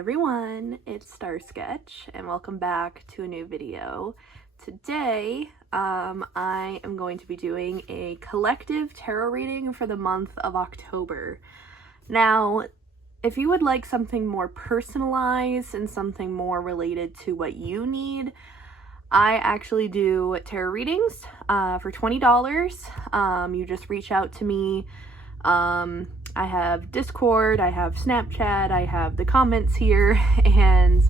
everyone, it's Star Sketch and welcome back to a new video. Today, I am going to be doing a collective tarot reading for the month of October. Now, if you would like something more personalized and something more related to what you need, I actually do tarot readings for $20. You just reach out to me. I have Discord, I have Snapchat, I have the comments here, and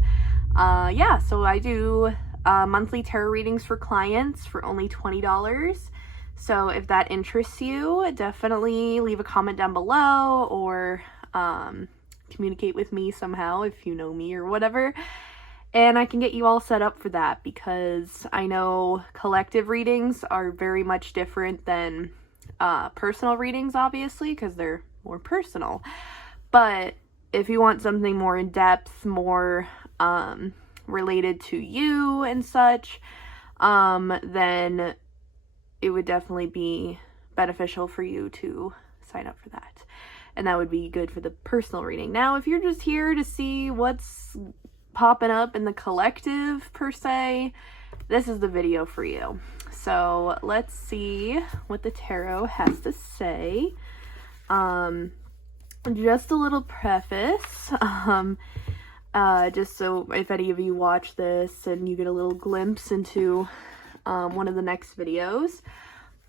yeah, so I do monthly tarot readings for clients for only $20. So if that interests you, definitely leave a comment down below or communicate with me somehow if you know me or whatever. And I can get you all set up for that, because I know collective readings are very much different than personal readings, obviously, because they're more personal. But if you want something more in depth, more related to you and such, then it would definitely be beneficial for you to sign up for that. And that would be good for the personal reading. Now, if you're just here to see what's popping up in the collective per se, this is the video for you. So let's see what the tarot has to say. Just a little preface, just so if any of you watch this and you get a little glimpse into one of the next videos.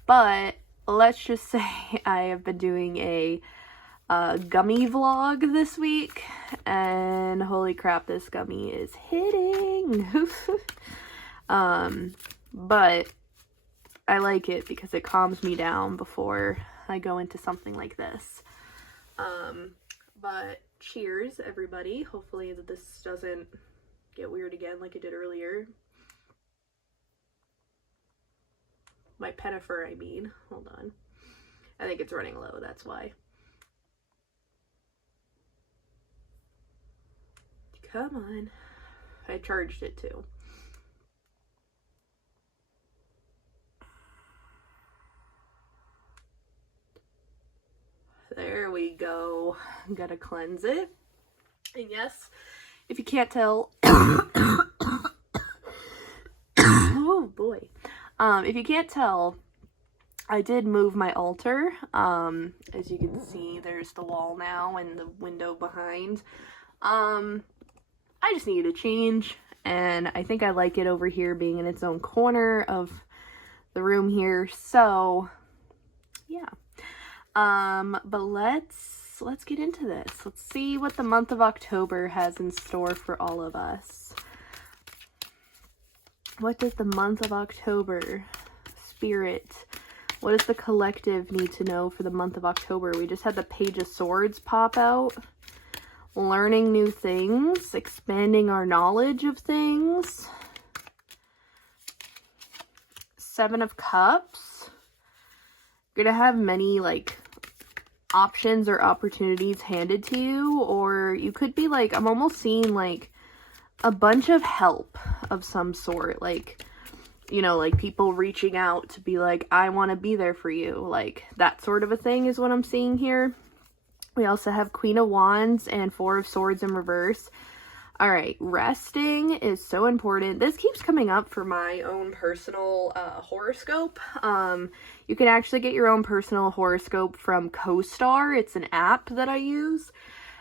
But let's just say I have been doing a gummy vlog this week, and holy crap, this gummy is hitting. But I like it because it calms me down before I go into something like this. But cheers, everybody. Hopefully that this doesn't get weird again like it did earlier. My Pennifer, I mean. Hold on. I think it's running low, that's why. Come on. I charged it too. There we go. Gotta cleanse it. And yes, if you can't tell, oh boy. If you can't tell, I did move my altar. As you can see, there's the wall now and the window behind. I just needed a change, and I think I like it over here being in its own corner of the room here. So yeah. But let's get into this. Let's see what the month of October has in store for all of us. What does the month of October, Spirit, what does the collective need to know for the month of October? We just had the Page of Swords pop out. Learning new things, expanding our knowledge of things. Seven of Cups. You're gonna have many like options or opportunities handed to you, or you could be like, I'm almost seeing like a bunch of help of some sort, like, you know, like people reaching out to be like, I want to be there for you, like that sort of a thing is what I'm seeing here. We also have Queen of Wands and Four of Swords in reverse. All right, resting is so important. This keeps coming up for my own personal horoscope. You can actually get your own personal horoscope from CoStar. It's an app that I use.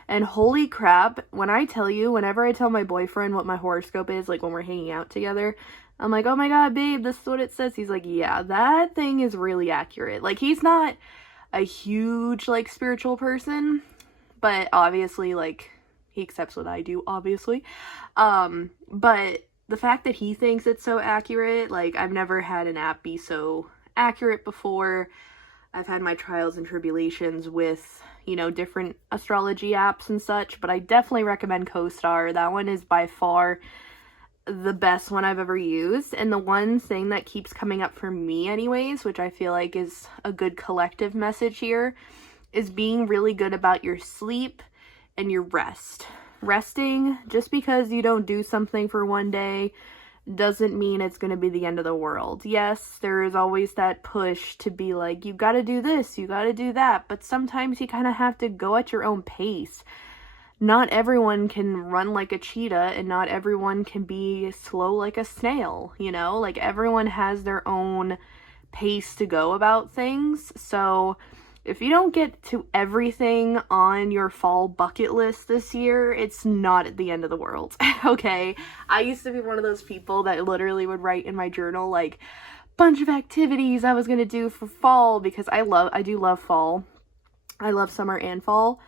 And holy crap, when I tell you, whenever I tell my boyfriend what my horoscope is, like when we're hanging out together, I'm like, oh my god, babe, this is what it says. He's like, yeah, that thing is really accurate. Like, he's not a huge, like, spiritual person, but obviously, like, he accepts what I do, obviously. But the fact that he thinks it's so accurate, like, I've never had an app be so accurate before. I've had my trials and tribulations with, you know, different astrology apps and such, but I definitely recommend CoStar. That one is by far the best one I've ever used. And the one thing that keeps coming up for me anyways, which I feel like is a good collective message here, is being really good about your sleep and your rest. Resting, just because you don't do something for one day doesn't mean it's going to be the end of the world. Yes, there is always that push to be like, you got to do this, you got to do that, but sometimes you kind of have to go at your own pace. not everyone can run like a cheetah, and not everyone can be slow like a snail, you know? Like, everyone has their own pace to go about things. So if you don't get to everything on your fall bucket list this year, it's not at the end of the world. Okay, I used to be one of those people that literally would write in my journal like bunch of activities I was gonna do for fall, because I do love fall. I love summer and fall,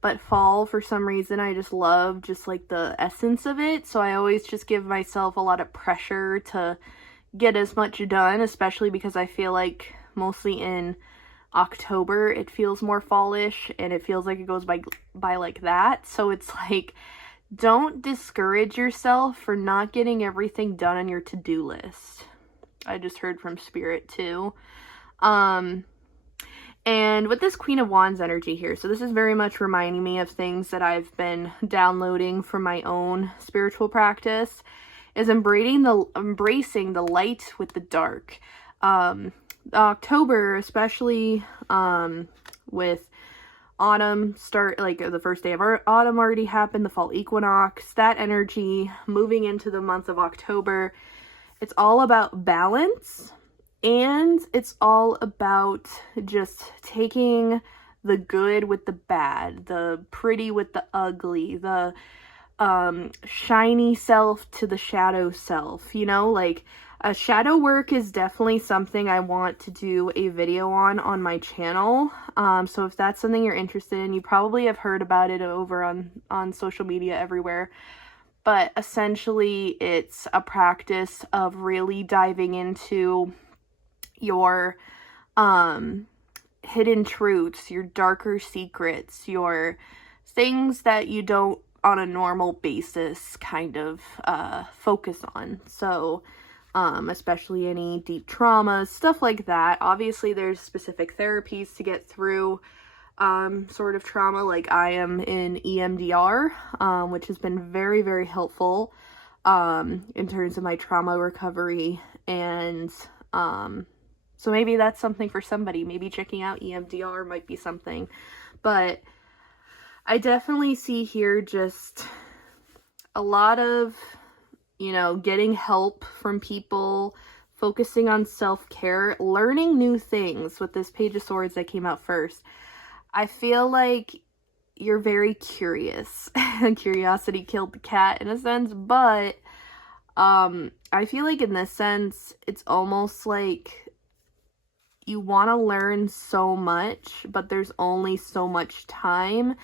but fall, for some reason, I just love just like the essence of it. So I always just give myself a lot of pressure to get as much done, especially because I feel like mostly in October it feels more fallish, and it feels like it goes by like that. So it's like, don't discourage yourself for not getting everything done on your to-do list. I just heard from Spirit too. And with this Queen of Wands energy here, so this is very much reminding me of things that I've been downloading from my own spiritual practice, is embracing the light with the dark. October, especially with autumn start, like the first day of autumn already happened, the fall equinox, that energy moving into the month of October, it's all about balance, and it's all about just taking the good with the bad, the pretty with the ugly, the shiny self to the shadow self, you know? Like, shadow work is definitely something I want to do a video on my channel. So if that's something you're interested in, you probably have heard about it over on social media everywhere. But essentially, it's a practice of really diving into your hidden truths, your darker secrets, your things that you don't on a normal basis kind of focus on. So especially any deep traumas, stuff like that. Obviously there's specific therapies to get through sort of trauma, like I am in EMDR, which has been very, very helpful in terms of my trauma recovery. And so maybe that's something for somebody. Maybe checking out EMDR might be something. But I definitely see here just a lot of, you know, getting help from people, focusing on self-care, learning new things with this Page of Swords that came out first. I feel like you're very curious. Curiosity killed the cat in a sense, but I feel like in this sense, it's almost like you want to learn so much, but there's only so much time.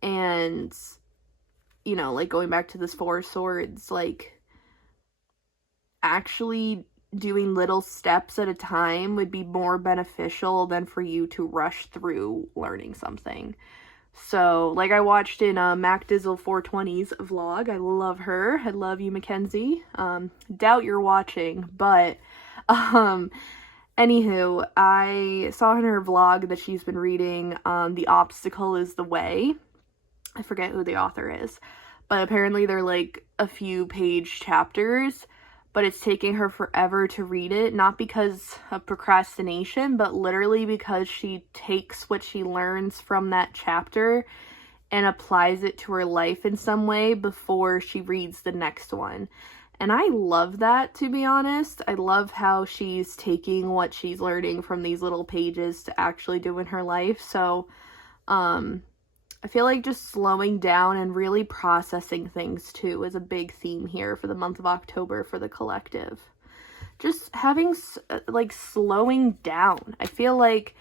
And, you know, like going back to this Four of Swords, like actually doing little steps at a time would be more beneficial than for you to rush through learning something. So, like I watched in Mac Dizzle 420's vlog. I love her. I love you, Mackenzie. Doubt you're watching, but anywho, I saw in her vlog that she's been reading The Obstacle is the Way. I forget who the author is, but apparently they're like a few page chapters, but it's taking her forever to read it, not because of procrastination, but literally because she takes what she learns from that chapter and applies it to her life in some way before she reads the next one. And I love that, to be honest. I love how she's taking what she's learning from these little pages to actually do in her life. So, I feel like just slowing down and really processing things too is a big theme here for the month of October for the collective. Just having, like, slowing down. I feel like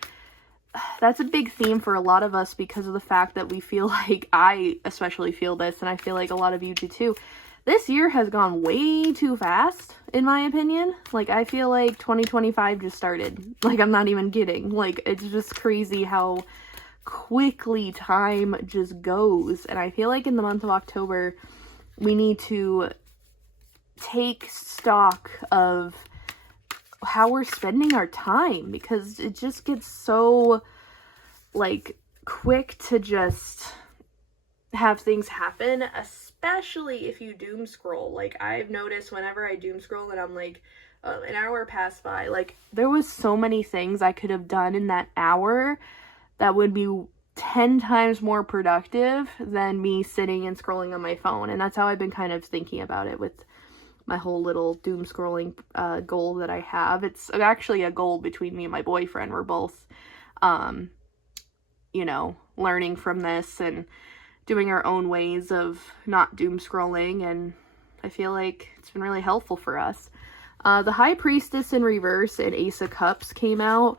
that's a big theme for a lot of us because of the fact that we feel like, I especially feel this, and I feel like a lot of you do too. This year has gone way too fast, in my opinion. Like, I feel like 2025 just started. Like, I'm not even kidding. Like, it's just crazy how quickly time just goes. And I feel like in the month of October, we need to take stock of how we're spending our time, because it just gets so, like, quick to just have things happen, especially if you doom scroll. Like, I've noticed whenever I doom scroll and I'm like, an hour passed by, like, there was so many things I could have done in that hour that would be 10 times more productive than me sitting and scrolling on my phone. And that's how I've been kind of thinking about it with my whole little doom scrolling goal that I have. It's actually a goal between me and my boyfriend. We're both, you know, learning from this and doing our own ways of not doom scrolling. And I feel like it's been really helpful for us. The High Priestess in reverse and Ace of Cups came out.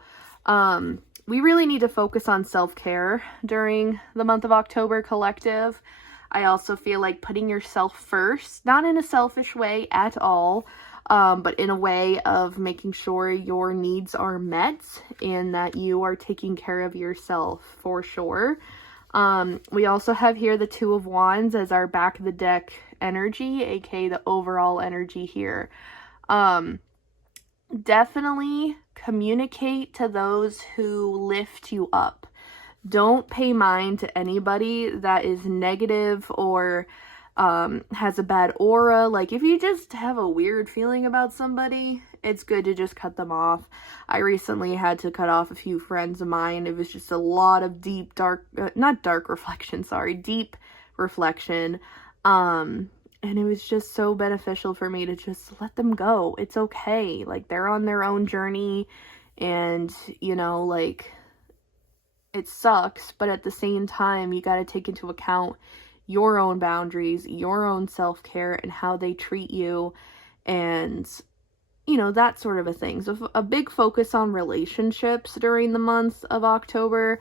We really need to focus on self-care during the month of October, collective. I also feel like putting yourself first, not in a selfish way at all, but in a way of making sure your needs are met and that you are taking care of yourself for sure. We also have here the Two of Wands as our back of the deck energy, aka the overall energy here. Definitely communicate to those who lift you up. Don't pay mind to anybody that is negative or has a bad aura. Like, if you just have a weird feeling about somebody, it's good to just cut them off. I recently had to cut off a few friends of mine. It was just a lot of deep, deep reflection. And it was just so beneficial for me to just let them go. It's okay. Like, they're on their own journey and, you know, like, it sucks, but at the same time, you got to take into account your own boundaries, your own self-care, and how they treat you, and, you know, that sort of a thing. So a big focus on relationships during the month of October,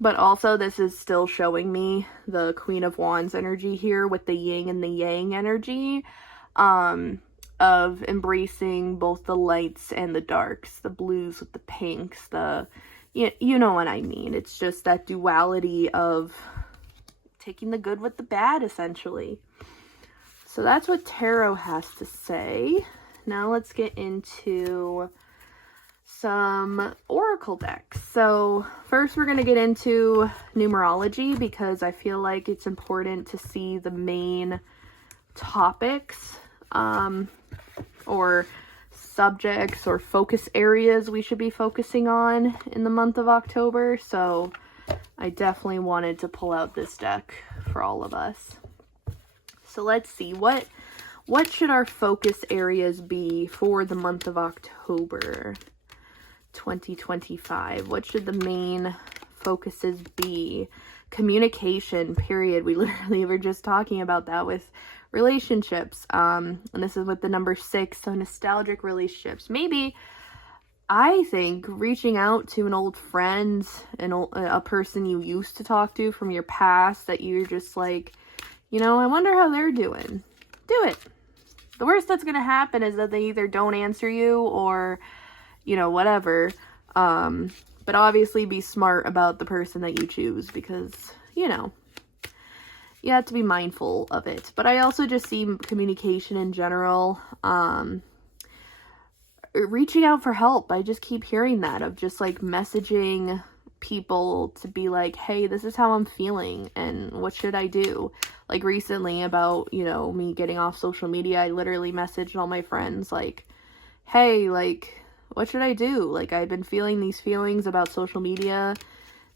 but also this is still showing me the Queen of Wands energy here with the yin and the yang energy, of embracing both the lights and the darks, the blues with the pinks, you know what I mean. It's just that duality of taking the good with the bad, essentially. So that's what tarot has to say. Now let's get into some oracle decks. So first we're going to get into numerology because I feel like it's important to see the main topics or subjects or focus areas we should be focusing on in the month of October. So I definitely wanted to pull out this deck for all of us. So let's see, what should our focus areas be for the month of October 2025? What should the main focuses be? Communication, period. We literally were just talking about that with relationships. And this is with the number 6, so nostalgic relationships. Maybe, I think, reaching out to an old friend, a person you used to talk to from your past that you're just like, you know, I wonder how they're doing. Do it. The worst that's going to happen is that they either don't answer you or, you know, whatever. But obviously be smart about the person that you choose because, you know, you have to be mindful of it. But I also just see communication in general, reaching out for help. I just keep hearing that, of just like messaging people to be like, hey, this is how I'm feeling and what should I do? Like recently about, you know, me getting off social media, I literally messaged all my friends like, hey, like, what should I do? Like, I've been feeling these feelings about social media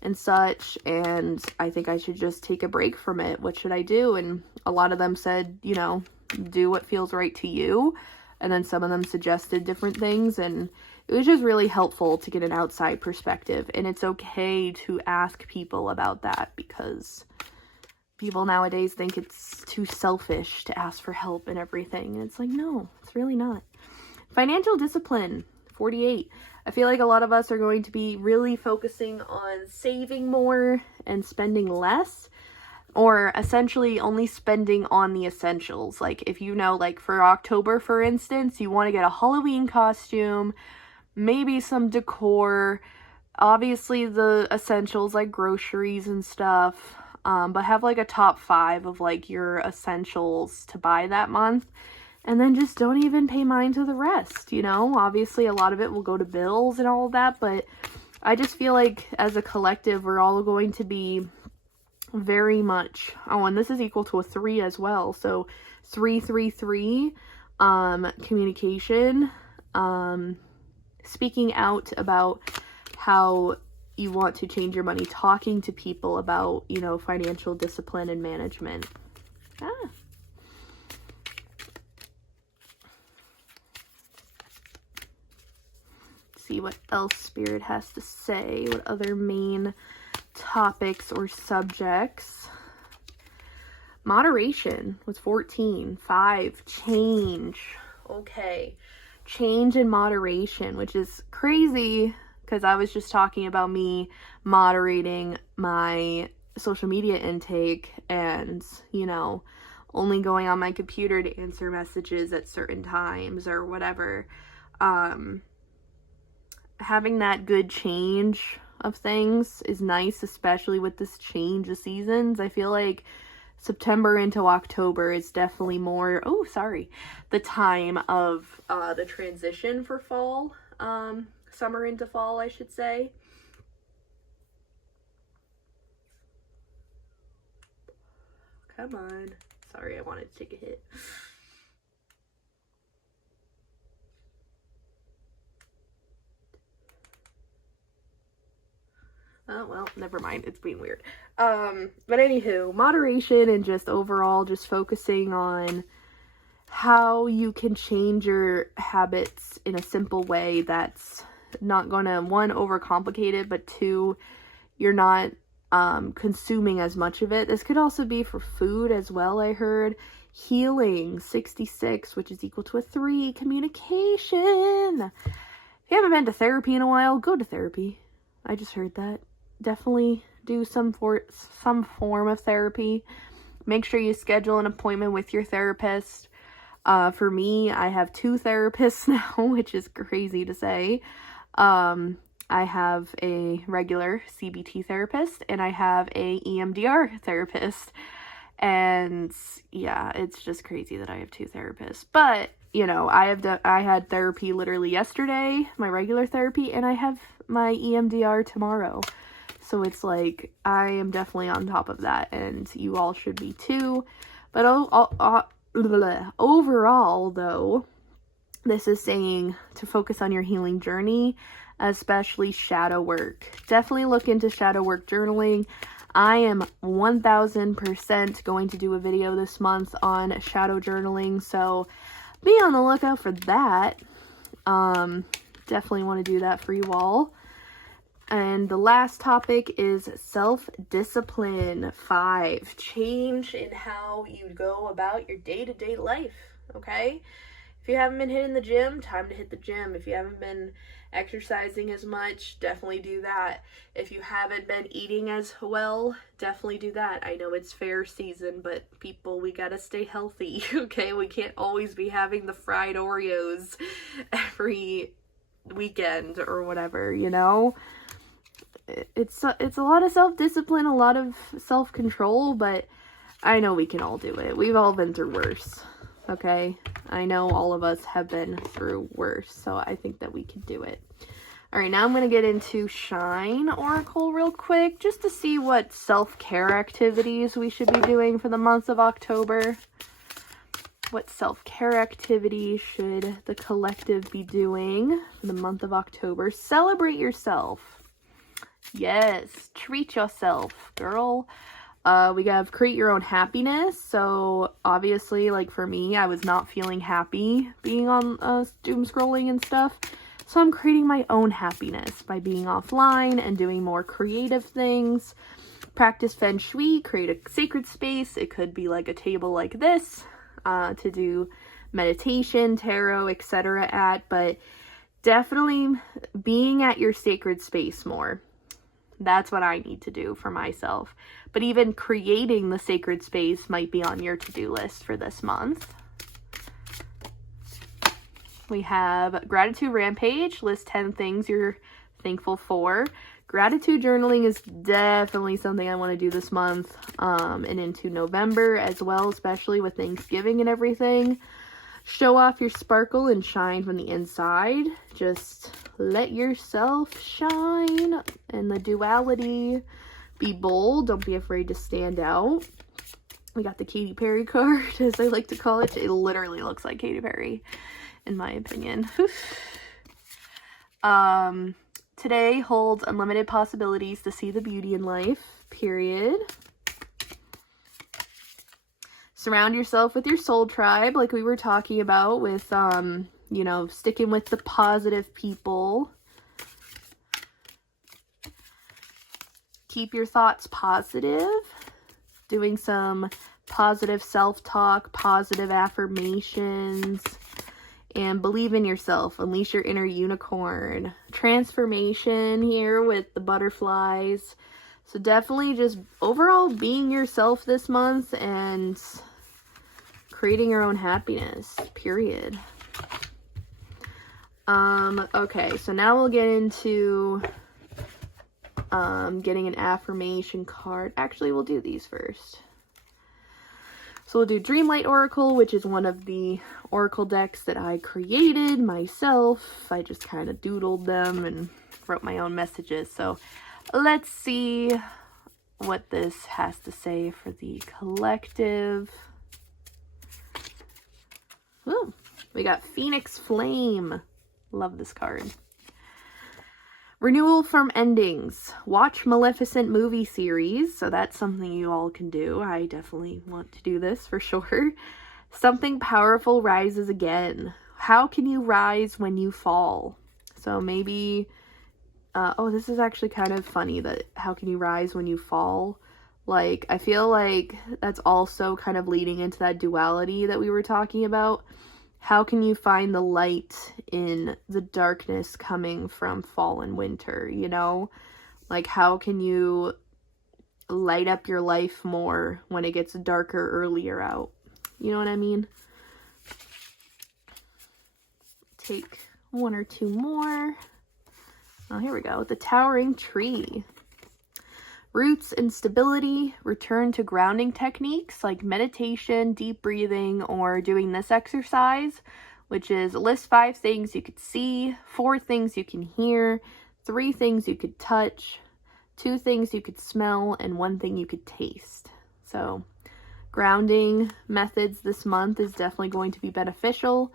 and such, and I think I should just take a break from it. What should I do? And a lot of them said, you know, do what feels right to you. And then some of them suggested different things, and it was just really helpful to get an outside perspective. And it's okay to ask people about that because people nowadays think it's too selfish to ask for help and everything. And it's like, no, it's really not. Financial discipline, 48. I feel like a lot of us are going to be really focusing on saving more and spending less, or essentially only spending on the essentials. Like, if you know, like for October, for instance, you want to get a Halloween costume, maybe some decor, obviously the essentials like groceries and stuff, but have like a top 5 of like your essentials to buy that month. And then just don't even pay mind to the rest, you know? Obviously, a lot of it will go to bills and all of that, but I just feel like as a collective, we're all going to be very much... Oh, and this is equal to a 3 as well. So 333, communication, speaking out about how you want to change your money, talking to people about, you know, financial discipline and management. See what else Spirit has to say. What other main topics or subjects? Moderation was 14. 5, change. Okay. Change in moderation, which is crazy because I was just talking about me moderating my social media intake and, you know, only going on my computer to answer messages at certain times or whatever. Having that good change of things is nice, especially with this change of seasons. I feel like September into October is definitely more, the time of the transition for fall, summer into fall, I should say. Come on. Sorry, I wanted to take a hit. Oh, well, never mind. It's being weird. But anywho, moderation and just overall just focusing on how you can change your habits in a simple way that's not gonna, 1, overcomplicate it, but 2, you're not consuming as much of it. This could also be for food as well, I heard. Healing, 66, which is equal to a 3. Communication. If you haven't been to therapy in a while, go to therapy. I just heard that. Definitely do some form of therapy. Make sure you schedule an appointment with your therapist. For me, I have 2 therapists now, which is crazy to say. I have a regular CBT therapist and I have a EMDR therapist. And yeah, it's just crazy that I have 2 therapists. But, you know, I had therapy literally yesterday, my regular therapy, and I have my EMDR tomorrow. So it's like, I am definitely on top of that, and you all should be too. But overall, though, this is saying to focus on your healing journey, especially shadow work. Definitely look into shadow work journaling. I am 1000% going to do a video this month on shadow journaling, so be on the lookout for that. Definitely want to do that for you all. And the last topic is self-discipline. 5, change in how you go about your day-to-day life, okay? If you haven't been hitting the gym, time to hit the gym. If you haven't been exercising as much, definitely do that. If you haven't been eating as well, definitely do that. I know it's fair season, but people, we gotta stay healthy, okay? We can't always be having the fried Oreos every weekend or whatever, you know? It's a lot of self-discipline, a lot of self-control, but I know we can all do it. We've all been through worse, okay? I know all of us have been through worse, so I think that we can do it. All right, now I'm going to get into Shine Oracle real quick, just to see what self-care activities we should be doing for the month of October. What self-care activities should the collective be doing for the month of October? Celebrate yourself. Yes, treat yourself, girl. We have create your own happiness. So obviously, like for me, I was not feeling happy being on doom scrolling and stuff. So I'm creating my own happiness by being offline and doing more creative things. Practice Feng Shui, create a sacred space. It could be like a table like this to do meditation, tarot, etc. at, but definitely being at your sacred space more. That's what I need to do for myself. But even creating the sacred space might be on your to-do list for this month. We have Gratitude Rampage. List 10 things you're thankful for. Gratitude journaling is definitely something I want to do this month and into November as well, especially with Thanksgiving and everything. Show off your sparkle and shine from the inside. Just let yourself shine in the duality. Be bold. Don't be afraid to stand out. We got the Katy Perry card, as I like to call it. It literally looks like Katy Perry, in my opinion. Today holds unlimited possibilities to see the beauty in life, period. Surround yourself with your soul tribe, like we were talking about with, you know, sticking with the positive people. Keep your thoughts positive. Doing some positive self-talk, positive affirmations, and believe in yourself. Unleash your inner unicorn. Transformation here with the butterflies. So definitely just overall being yourself this month and creating your own happiness, period. Okay, so now we'll get into getting an affirmation card. Actually, we'll do these first. So we'll do Dreamlight Oracle, which is one of the oracle decks that I created myself. I just kind of doodled them and wrote my own messages. So let's see what this has to say for the collective. Ooh, we got Phoenix Flame. Love this card. Renewal from endings. Watch Maleficent movie series. So that's something you all can do. I definitely want to do this for sure. Something powerful rises again. How can you rise when you fall? So maybe, oh, this is actually kind of funny that how can you rise when you fall? Like, I feel like that's also kind of leading into that duality that we were talking about. How can you find the light in the darkness coming from fall and winter, you know? Like, how can you light up your life more when it gets darker earlier out? You know what I mean? Take one or two more. Oh, here we go. The Towering Tree. Roots and stability. Return to grounding techniques like meditation, deep breathing, or doing this exercise, which is list 5 things you could see, 4 things you can hear, 3 things you could touch, 2 things you could smell, and 1 thing you could taste. So grounding methods this month is definitely going to be beneficial.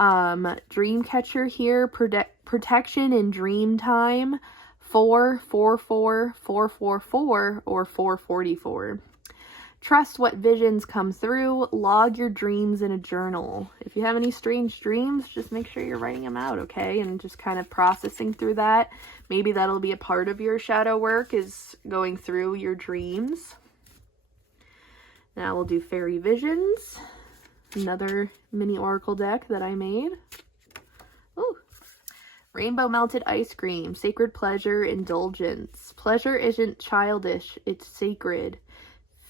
Dream catcher here, protection in dream time. 444, 444, or 444. Trust what visions come through. Log your dreams in a journal. If you have any strange dreams, just make sure you're writing them out, okay? And just kind of processing through that. Maybe that'll be a part of your shadow work, is going through your dreams. Now we'll do Fairy Visions. Another mini oracle deck that I made. Ooh. Rainbow Melted Ice Cream, Sacred Pleasure, Indulgence. Pleasure isn't childish, it's sacred.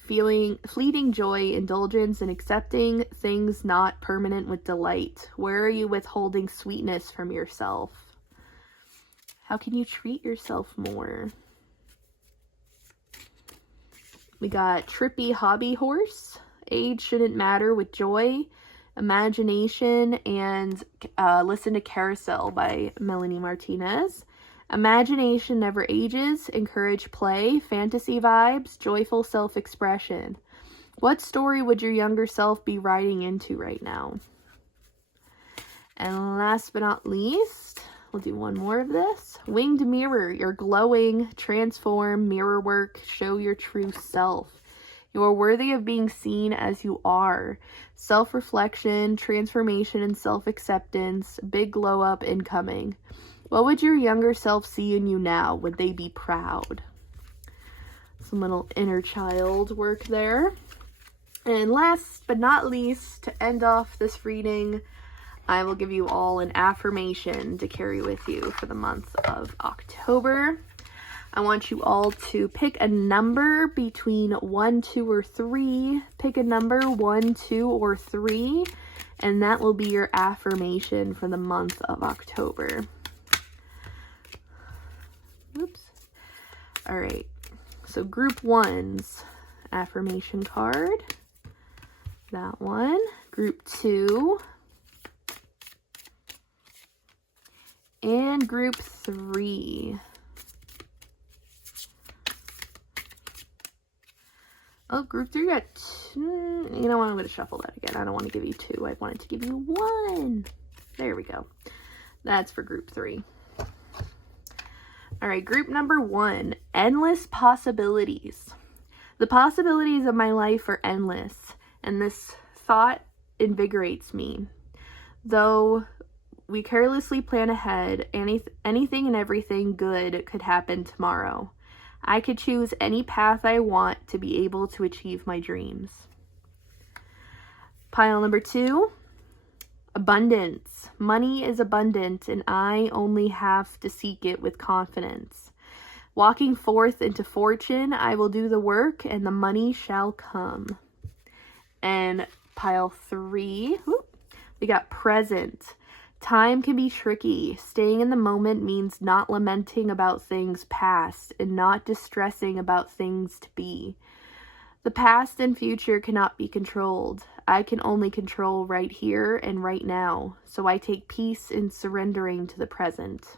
Fleeting joy, indulgence, and accepting things not permanent with delight. Where are you withholding sweetness from yourself? How can you treat yourself more? We got Trippy Hobby Horse. Age shouldn't matter with joy. Imagination, and listen to Carousel by Melanie Martinez. Imagination never ages. Encourage play, fantasy vibes, joyful self-expression. What story would your younger self be writing into right now? And last but not least, we'll do one more of this. Winged Mirror, your glowing, transform, mirror work, show your true self. You are worthy of being seen as you are. Self-reflection, transformation, and self-acceptance. Big glow up incoming. What would your younger self see in you now? Would they be proud? Some little inner child work there. And last but not least, to end off this reading, I will give you all an affirmation to carry with you for the month of October. I want you all to pick a number between 1, 2, or 3. Pick a number 1, 2, or 3, and that will be your affirmation for the month of October. Oops. All right. So group 1's affirmation card. That one. Group 2. And group 3. Oh, group 3 got 2. You know what? I'm going to shuffle that again. I don't want to give you 2. I wanted to give you 1. There we go. That's for group 3. All right, group number 1, endless possibilities. The possibilities of my life are endless, and this thought invigorates me. Though we carelessly plan ahead, anything and everything good could happen tomorrow. I could choose any path I want to be able to achieve my dreams. Pile number 2, abundance. Money is abundant, and I only have to seek it with confidence. Walking forth into fortune, I will do the work, and the money shall come. And pile 3, we got present. Time can be tricky. Staying in the moment means not lamenting about things past and not distressing about things to be. The past and future cannot be controlled. I can only control right here and right now. So I take peace in surrendering to the present.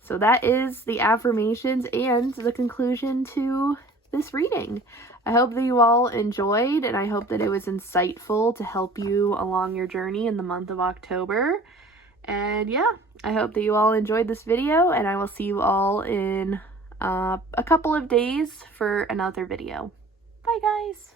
So that is the affirmations and the conclusion to this reading. I hope that you all enjoyed, and I hope that it was insightful to help you along your journey in the month of October. And yeah, I hope that you all enjoyed this video, and I will see you all in a couple of days for another video. Bye, guys.